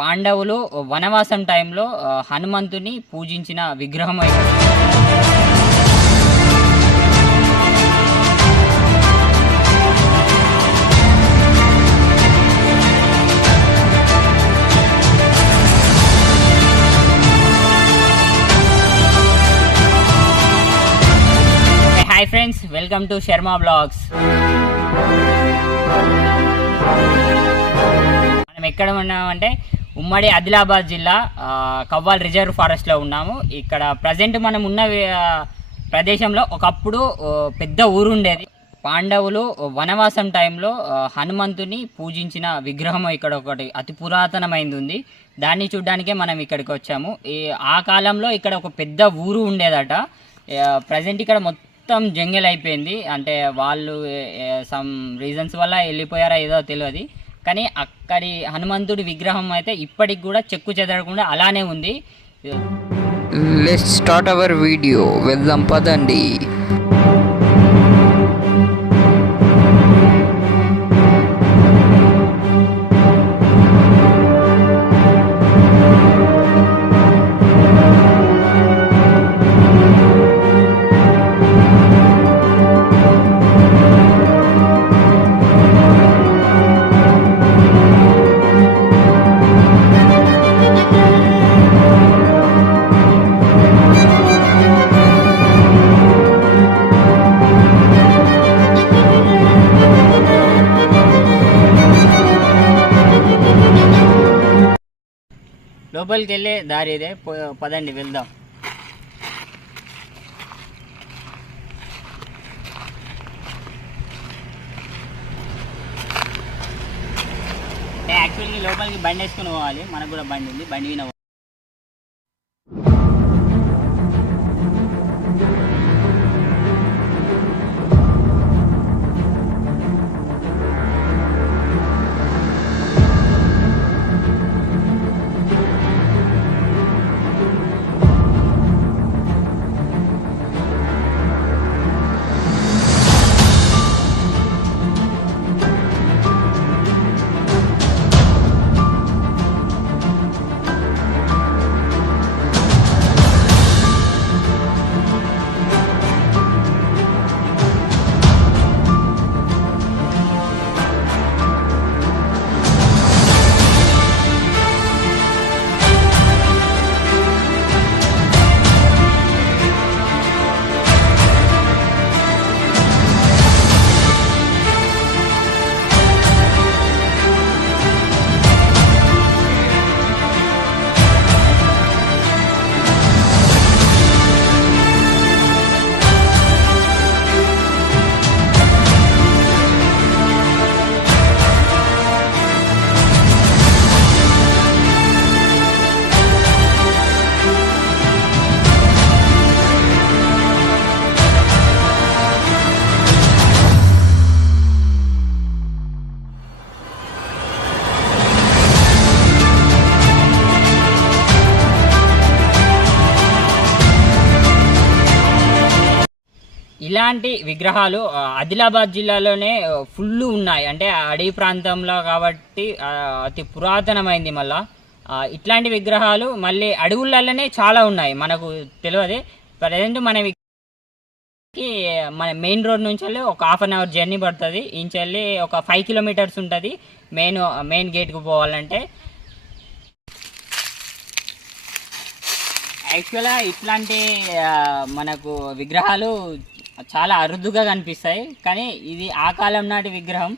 పాండవులు వనవాసం టైంలో హనుమంతుని పూజించిన విగ్రహం అయితే hi friends, welcome to Sharma blogs. మనం ఎక్కడ ఉన్నామంటే ఉమ్మడి ఆదిలాబాద్ జిల్లా కవ్వాల్ రిజర్వ్ ఫారెస్ట్లో ఉన్నాము. ఇక్కడ ప్రజెంట్ మనం ఉన్న ప్రదేశంలో ఒకప్పుడు పెద్ద ఊరు ఉండేది. పాండవులు వనవాసం టైంలో హనుమంతుని పూజించిన విగ్రహం ఇక్కడ ఒకటి అతి పురాతనమైంది ఉంది. దాన్ని చూడడానికే మనం ఇక్కడికి వచ్చాము. ఆ కాలంలో ఇక్కడ ఒక పెద్ద ఊరు ఉండేదట. ప్రజెంట్ ఇక్కడ మొత్తం జంగల్ అయిపోయింది. అంటే వాళ్ళు సమ్ రీజన్స్ వల్ల వెళ్ళిపోయారా ఏదో తెలియదు, కానీ అక్కడి హనుమంతుడి విగ్రహం అయితే ఇప్పటికి కూడా చెక్కు చెదరకుండా అలానే ఉంది. Let's start our video. వెళ్దాం పదండి. లోపలికి వెళ్ళే దారి ఇదే, పదండి వెళ్దాం. యాక్చువల్లీ లోపలికి బండి వేసుకుని పోవాలి. మనకు కూడా బండి ఉంది, బండి విన. ఇలాంటి విగ్రహాలు ఆదిలాబాద్ జిల్లాలోనే ఫుల్ ఉన్నాయి. అంటే అడవి ప్రాంతంలో కాబట్టి అతి పురాతనమైంది. మళ్ళా ఇట్లాంటి విగ్రహాలు మళ్ళీ అడవులలోనే చాలా ఉన్నాయి, మనకు తెలియదు. ప్రజెంట్ మన మెయిన్ రోడ్ నుంచి వెళ్ళి ఒక ½ అవర్ జర్నీ పడుతుంది. ఇంచెల్లి ఒక 5 కిలోమీటర్స్ ఉంటుంది మెయిన్ గేట్కి పోవాలంటే. యాక్చువల్గా ఇట్లాంటి మనకు విగ్రహాలు చాలా అరుదుగా కనిపిస్తాయి, కానీ ఇది ఆ కాలం నాటి విగ్రహం.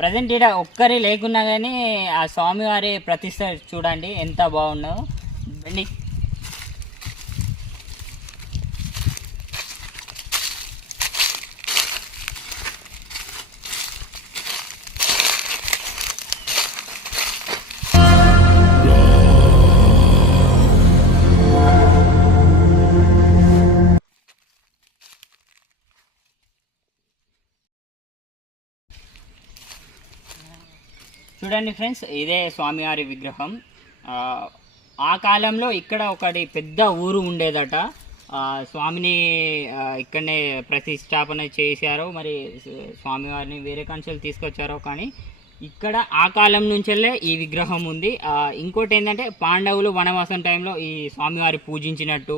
ప్రజెంట్ ఇక్కడ ఒక్కరి లేకున్నా కానీ ఆ స్వామివారి ప్రతిష్ట చూడండి ఎంత బాగుందో. రండి. చూడండి ఫ్రెండ్స్, ఇదే స్వామివారి విగ్రహం. ఆ కాలంలో ఇక్కడ ఒకటి పెద్ద ఊరు ఉండేదట. స్వామిని ఇక్కడనే ప్రతిష్టాపన చేశారో మరి స్వామివారిని వేరే కంచెలు తీసుకొచ్చారో కానీ ఇక్కడ ఆ కాలం నుంచెల్లే ఈ విగ్రహం ఉంది. ఇంకోటి ఏంటంటే పాండవులు వనవాసం టైంలో ఈ స్వామివారి పూజించినట్టు,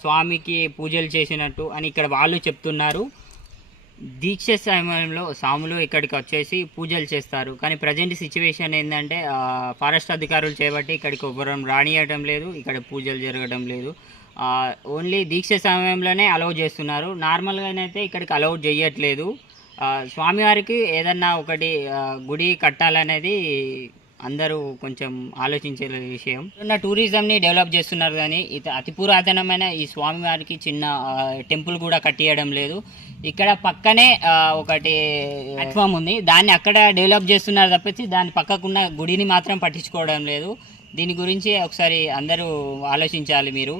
స్వామికి పూజలు చేసినట్టు అని ఇక్కడ వాళ్ళు చెప్తున్నారు. దీక్ష సమయంలో స్వాములు ఇక్కడికి వచ్చేసి పూజలు చేస్తారు. కానీ ప్రజెంట్ సిచ్యువేషన్ ఏంటంటే ఫారెస్ట్ అధికారులు చేపట్టి ఇక్కడికి ఎవ్వరం రానియడం లేదు, ఇక్కడ పూజలు జరగడం లేదు. ఓన్లీ దీక్ష సమయంలోనే అలౌ చేస్తున్నారు. నార్మల్గానైతే ఇక్కడికి అలౌ చేయట్లేదు. స్వామివారికి ఏదన్నా ఒకటి గుడి కట్టాలనేది అందరూ కొంచెం ఆలోచించే విషయం. ఉన్న టూరిజంని డెవలప్ చేస్తున్నారు కానీ అతి పురాతనమైన ఈ స్వామివారికి చిన్న టెంపుల్ కూడా కట్టియడం లేదు. ఇక్కడ పక్కనే ఒకటి ప్లాట్ఫామ్ ఉంది, దాన్ని అక్కడ డెవలప్ చేస్తున్నారు తప్పించి దాని పక్కకున్న గుడిని మాత్రం పట్టించుకోవడం లేదు. దీని గురించి ఒకసారి అందరూ ఆలోచించాలి మీరు.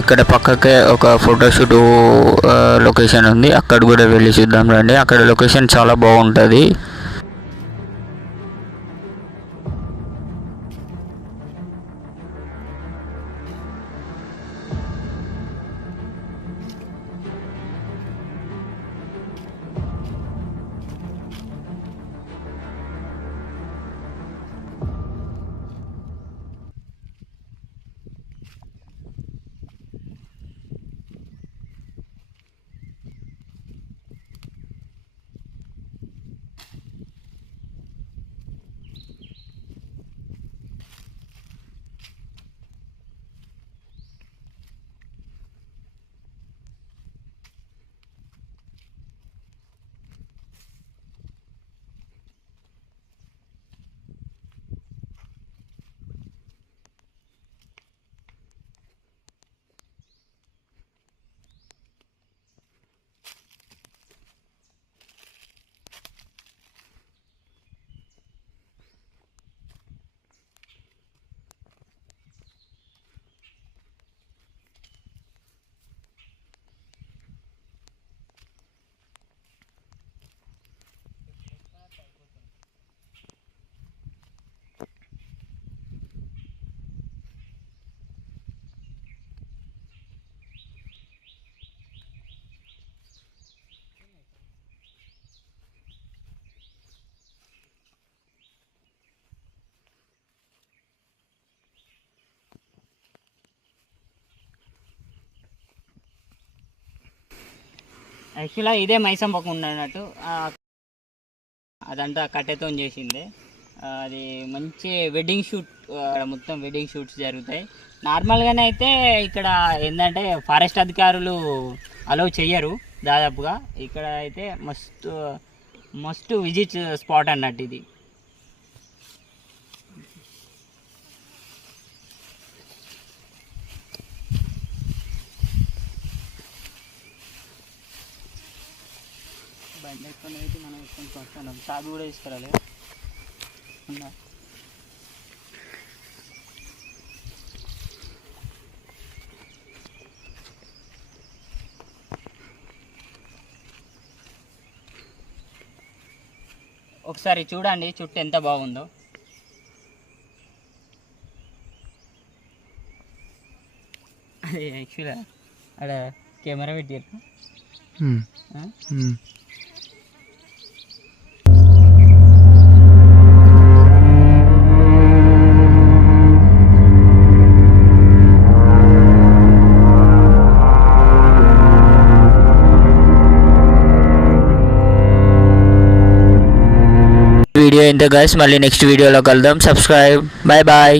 ఇక్కడ పక్కకే ఒక ఫోటోషూట్ లొకేషన్ ఉంది, అక్కడ కూడా వెళ్ళి చూద్దాం రండి. అక్కడ లొకేషన్ చాలా బాగుంటుంది. యాక్చువల్గా ఇదే మైసమ్మ కుండ అన్నట్టు, అదంతా కట్టెతో చేసిందే. అది మంచి వెడ్డింగ్ షూట్, మొత్తం వెడ్డింగ్ షూట్స్ జరుగుతాయి. నార్మల్గానే అయితే ఇక్కడ ఏంటంటే ఫారెస్ట్ అధికారులు అలౌ చెయ్యరు దాదాపుగా. ఇక్కడ అయితే మస్ట్ విజిట్ స్పాట్ అన్నట్టు ఇది. బండి ఎక్కువ అయితే మనం కొంచెం వస్తున్నాం, చాబీ కూడా తీసుకురాలి. ఒకసారి చూడండి చుట్టూ ఎంత బాగుందో. అదే యాక్చువల్గా అక్కడ కెమెరా పెట్టారు. వీడియో ఇంత గైస్, మళ్ళీ నెక్స్ట్ వీడియోలో కలుద్దాం. Subscribe, bye bye.